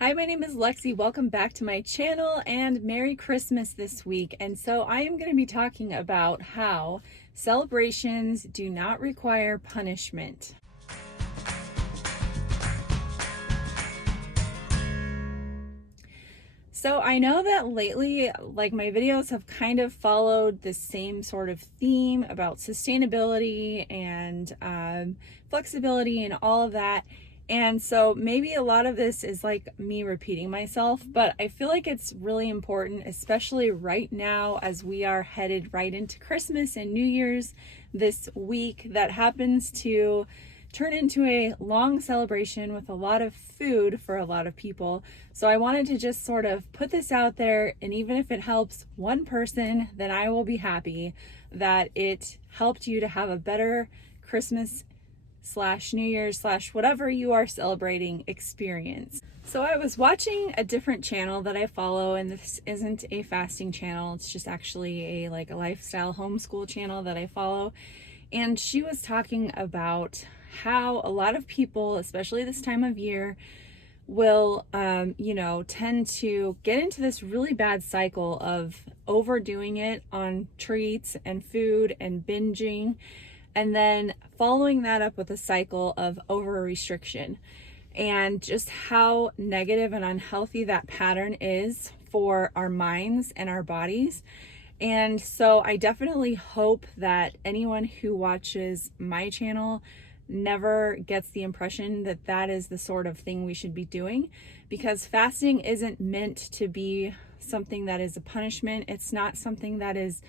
Hi, my name is Lexi. Welcome back to my channel and Merry Christmas this week. And so I am going to be talking about how celebrations do not require punishment. So I know that lately, my videos have kind of followed the same sort of theme about sustainability and flexibility and all of that. And so maybe a lot of this is like me repeating myself, but I feel like it's really important, especially right now as we are headed right into Christmas and New Year's this week that happens to turn into a long celebration with a lot of food for a lot of people. So I wanted to just sort of put this out there, and even if it helps one person, then I will be happy that it helped you to have a better Christmas / New Year's / whatever you are celebrating experience. So I was watching a different channel that I follow, and this isn't a fasting channel. It's just actually a lifestyle homeschool channel that I follow. And she was talking about how a lot of people, especially this time of year, will tend to get into this really bad cycle of overdoing it on treats and food and binging, and then following that up with a cycle of over restriction, and just how negative and unhealthy that pattern is for our minds and our bodies. And so I definitely hope that anyone who watches my channel never gets the impression that that is the sort of thing we should be doing, because fasting isn't meant to be something that is a punishment. It's not something that is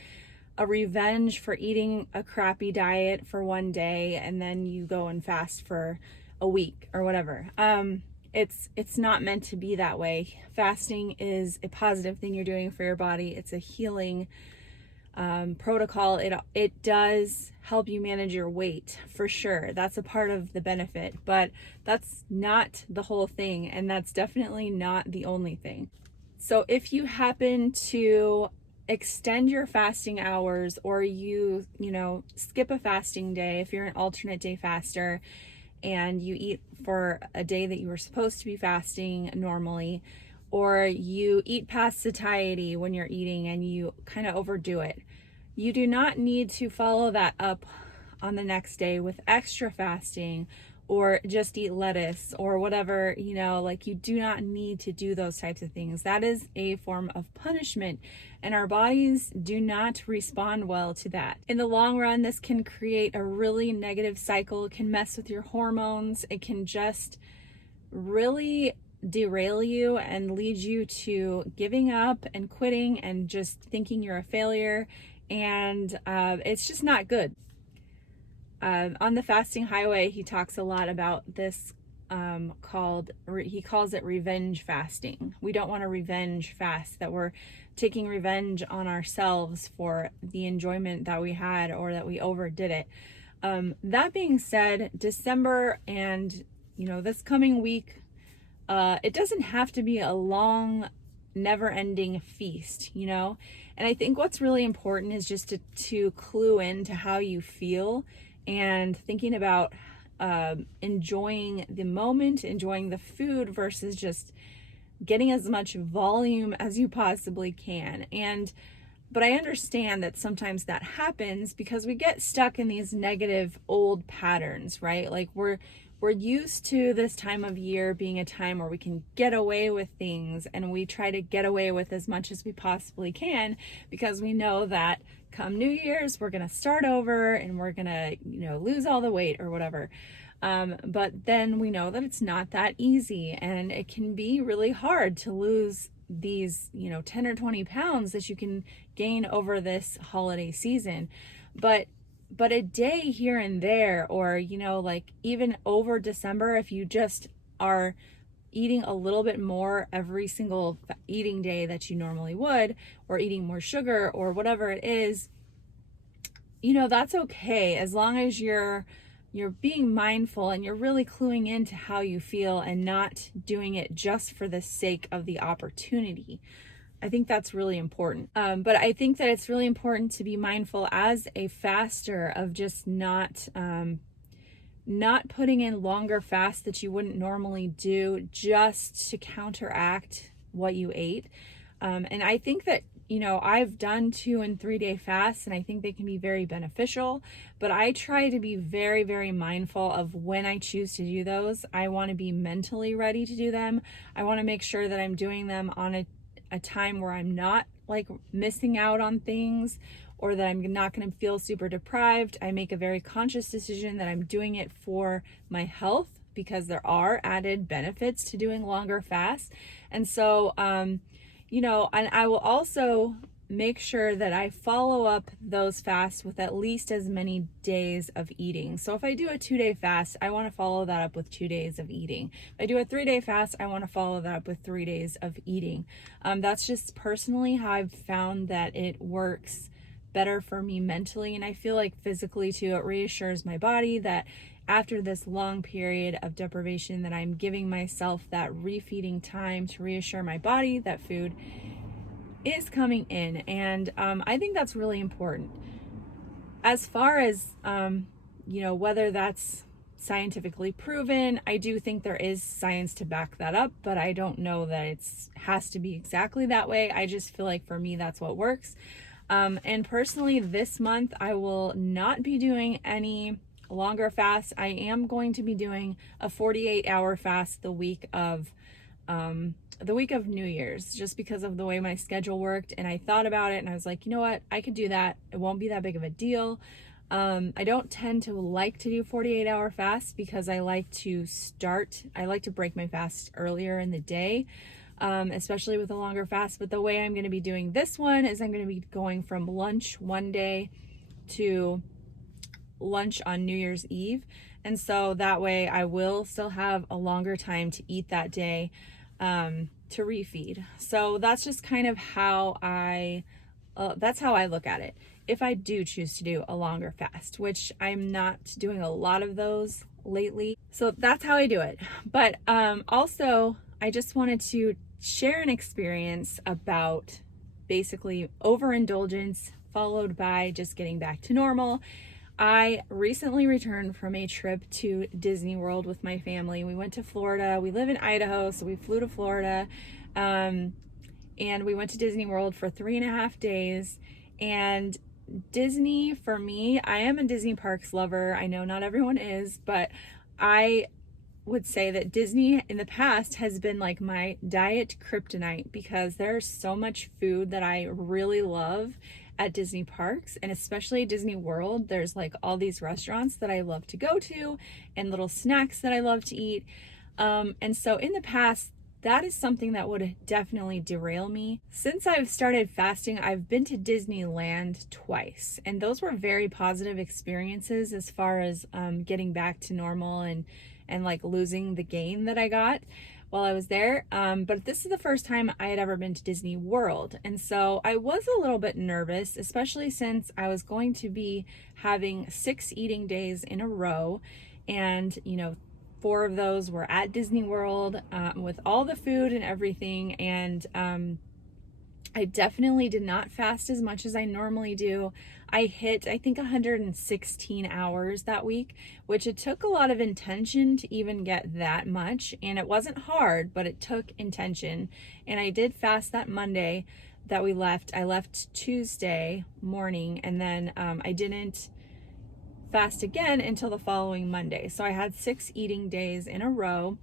a revenge for eating a crappy diet for one day and then you go and fast for a week or whatever. It's not meant to be that way. Fasting is a positive thing you're doing for your body. It's a healing protocol. It does help you manage your weight for sure. That's a part of the benefit, but that's not the whole thing, and that's definitely not the only thing. So if you happen to extend your fasting hours, or you skip a fasting day, if you're an alternate day faster and you eat for a day that you were supposed to be fasting normally, or you eat past satiety when you're eating and you kind of overdo it, you do not need to follow that up on the next day with extra fasting or just eat lettuce or whatever. You do not need to do those types of things. That is a form of punishment, and our bodies do not respond well to that. In the long run, this can create a really negative cycle. It can mess with your hormones. It can just really derail you and lead you to giving up and quitting and just thinking you're a failure, and it's just not good. On the Fasting Highway, he talks a lot about this he calls it revenge fasting. We don't want to revenge fast, that we're taking revenge on ourselves for the enjoyment that we had or that we overdid it. That being said, December and this coming week, it doesn't have to be a long, never-ending feast, and I think what's really important is just to clue into how you feel, and thinking about enjoying the moment, enjoying the food, versus just getting as much volume as you possibly can. But I understand that sometimes that happens because we get stuck in these negative old patterns, right? Like we're used to this time of year being a time where we can get away with things, and we try to get away with as much as we possibly can because we know that come New Year's, we're going to start over and we're going to, lose all the weight or whatever. But then we know that it's not that easy, and it can be really hard to lose these, 10 or 20 pounds that you can gain over this holiday season. But a day here and there, or, even over December, if you just are eating a little bit more every single eating day that you normally would, or eating more sugar or whatever it is, that's okay, as long as you're being mindful and you're really cluing into how you feel and not doing it just for the sake of the opportunity. I think that's really important. But I think that it's really important to be mindful as a faster of just not not putting in longer fasts that you wouldn't normally do just to counteract what you ate. And I think that, I've done 2 and 3 day fasts, and I think they can be very beneficial, but I try to be very, very mindful of when I choose to do those. I want to be mentally ready to do them. I want to make sure that I'm doing them on a time where I'm not like missing out on things, or that I'm not going to feel super deprived. I make a very conscious decision that I'm doing it for my health, because there are added benefits to doing longer fasts. And so, and I will also make sure that I follow up those fasts with at least as many days of eating. So if I do a 2-day fast, I want to follow that up with 2 days of eating. If I do a 3-day fast, I want to follow that up with 3 days of eating. That's just personally how I've found that it works better for me mentally, and I feel like physically too. It reassures my body that after this long period of deprivation, that I'm giving myself that refeeding time to reassure my body that food is coming in. And I think that's really important. As far as whether that's scientifically proven, I do think there is science to back that up, but I don't know that it's has to be exactly that way. I just feel like for me that's what works. And personally, this month I will not be doing any longer fast. I am going to be doing a 48-hour fast the week of New Year's, just because of the way my schedule worked. And I thought about it and I was like, you know what, I could do that. It won't be that big of a deal. I don't tend to like to do 48-hour fasts because I like to break my fast earlier in the day, especially with a longer fast. But the way I'm going to be doing this one is I'm going to be going from lunch one day to lunch on New Year's Eve. And so that way I will still have a longer time to eat that day, to refeed. So that's just kind of how that's how I look at it. If I do choose to do a longer fast, which I'm not doing a lot of those lately. So that's how I do it. But also, I just wanted to share an experience about basically overindulgence followed by just getting back to normal. I recently returned from a trip to Disney World with my family. We went to Florida. We live in Idaho, so we flew to Florida. And we went to Disney World for 3.5 days. And Disney, for me, I am a Disney parks lover. I know not everyone is, but I would say that Disney in the past has been like my diet kryptonite, because there's so much food that I really love at Disney parks, and especially Disney World. There's like all these restaurants that I love to go to and little snacks that I love to eat. And so in the past, that is something that would definitely derail me. Since I've started fasting, I've been to Disneyland twice, and those were very positive experiences as far as getting back to normal and like losing the gain that I got while I was there. But this is the first time I had ever been to Disney World. And so I was a little bit nervous, especially since I was going to be having 6 eating days in a row. And, 4 of those were at Disney World, with all the food and everything. And I definitely did not fast as much as I normally do. I hit, I think, 116 hours that week, which it took a lot of intention to even get that much. And it wasn't hard, but it took intention. And I did fast that Monday that we left. I left Tuesday morning, and then I didn't fast again until the following Monday. So I had 6 eating days in a row.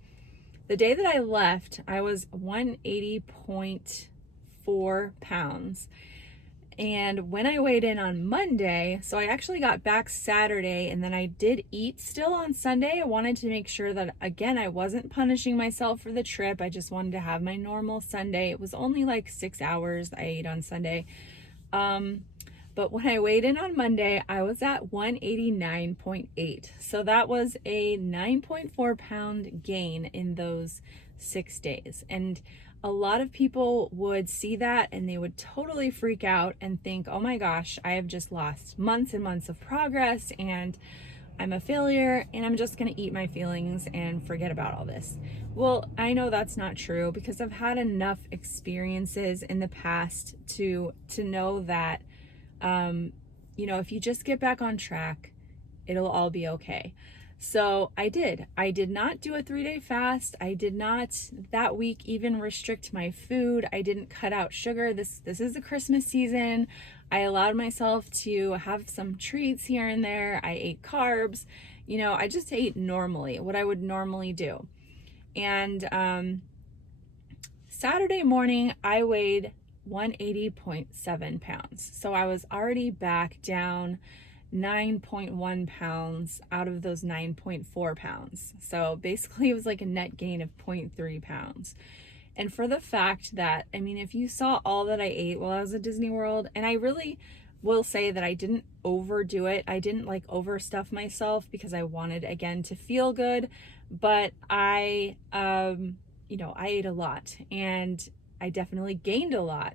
The day that I left, I was 180.4 pounds. And when I weighed in on Monday, so I actually got back Saturday, and then I did eat still on Sunday. I wanted to make sure that, again, I wasn't punishing myself for the trip. I just wanted to have my normal Sunday. It was only like 6 hours I ate on Sunday. But when I weighed in on Monday, I was at 189.8. So that was a 9.4 pound gain in those 6 days. And a lot of people would see that and they would totally freak out and think, oh my gosh, I have just lost months and months of progress and I'm a failure and I'm just going to eat my feelings and forget about all this. Well, I know that's not true, because I've had enough experiences in the past to know that, if you just get back on track, it'll all be okay. So I did. I did not do a 3-day fast. I did not that week even restrict my food. I didn't cut out sugar. This is the Christmas season. I allowed myself to have some treats here and there. I ate carbs. You know, I just ate normally, what I would normally do. And Saturday morning, I weighed 180.7 pounds. So I was already back down 9.1 pounds out of those 9.4 pounds. So basically, it was like a net gain of 0.3 pounds. And for the fact that, I mean, if you saw all that I ate while I was at Disney World, and I really will say that I didn't overdo it. I didn't like overstuff myself because I wanted, again, to feel good. But I ate a lot, and I definitely gained a lot.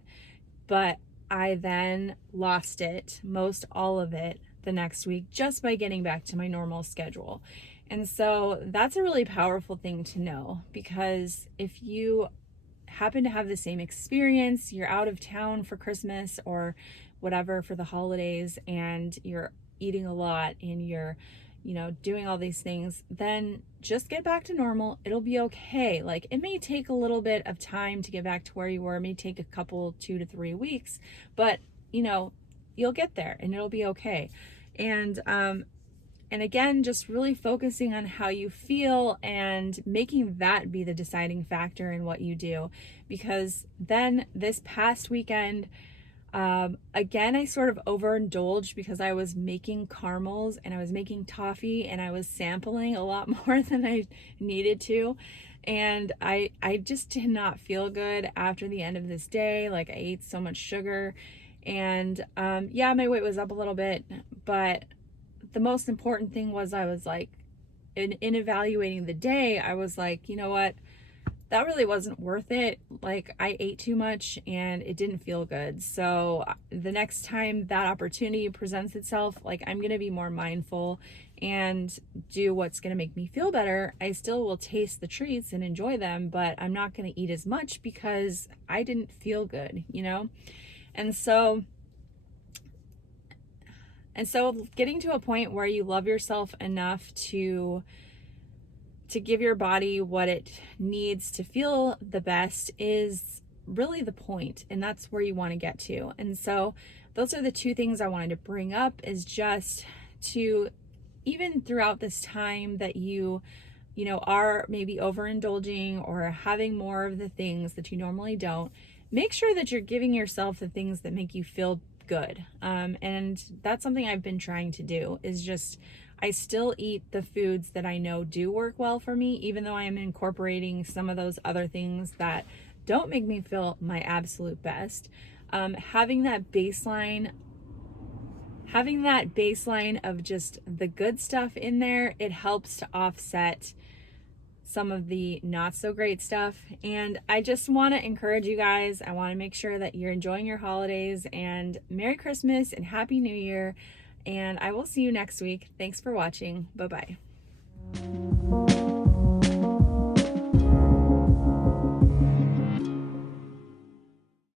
But I then lost it, most all of it, the next week just by getting back to my normal schedule. And so that's a really powerful thing to know, because if you happen to have the same experience, you're out of town for Christmas or whatever for the holidays, and you're eating a lot and you're doing all these things, then just get back to normal. It'll be okay. Like, it may take a little bit of time to get back to where you were. It may take a couple, 2 to 3 weeks, but you'll get there and it'll be okay. And again, just really focusing on how you feel and making that be the deciding factor in what you do. Because then this past weekend, again, I sort of overindulged because I was making caramels and I was making toffee and I was sampling a lot more than I needed to. And I just did not feel good after the end of this day. Like, I ate so much sugar, and yeah, my weight was up a little bit, but the most important thing was I was like, in evaluating the day, I was like, you know what? That really wasn't worth it. Like, I ate too much and it didn't feel good. So the next time that opportunity presents itself, like, I'm going to be more mindful and do what's going to make me feel better. I still will taste the treats and enjoy them, but I'm not going to eat as much because I didn't feel good, And so getting to a point where you love yourself enough to give your body what it needs to feel the best is really the point, and that's where you want to get to. And so those are the two things I wanted to bring up, is just to, even throughout this time that you are maybe overindulging or having more of the things that you normally don't, make sure that you're giving yourself the things that make you feel good. And that's something I've been trying to do, is just, I still eat the foods that I know do work well for me, even though I am incorporating some of those other things that don't make me feel my absolute best. Having that baseline of just the good stuff in there, it helps to offset some of the not so great stuff. And I just want to encourage you guys. I want to make sure that you're enjoying your holidays, and Merry Christmas and Happy New Year. And I will see you next week. Thanks for watching. Bye-bye.